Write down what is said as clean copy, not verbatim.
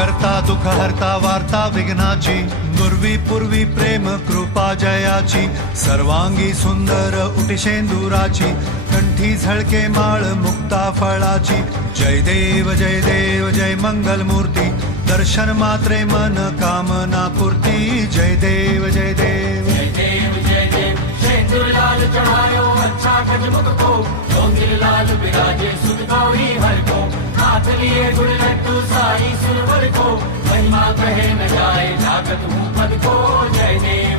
करता दुःख हरता वार्ता विघ्नाची, नुरवी पूर्वी प्रेम कृपा जयाची, सर्वांगी सुंदर उटिशेंदुराची, कंठी झळके माळ मुक्ता फळाची. जय देव जय मंगल मूर्ती, दर्शन मात्रे मन कामना पूर्ती. जय देव जय देव शेंदूर लाल चढ़ायो अच्छा गजमुख को, डोंगिर लाल बिराजे सुध गौरी हर को, हाथ लिए गुड़ लड्डू साई सुरवर को, महिमा कहे न जाए जागत हूँ पद को. जय देव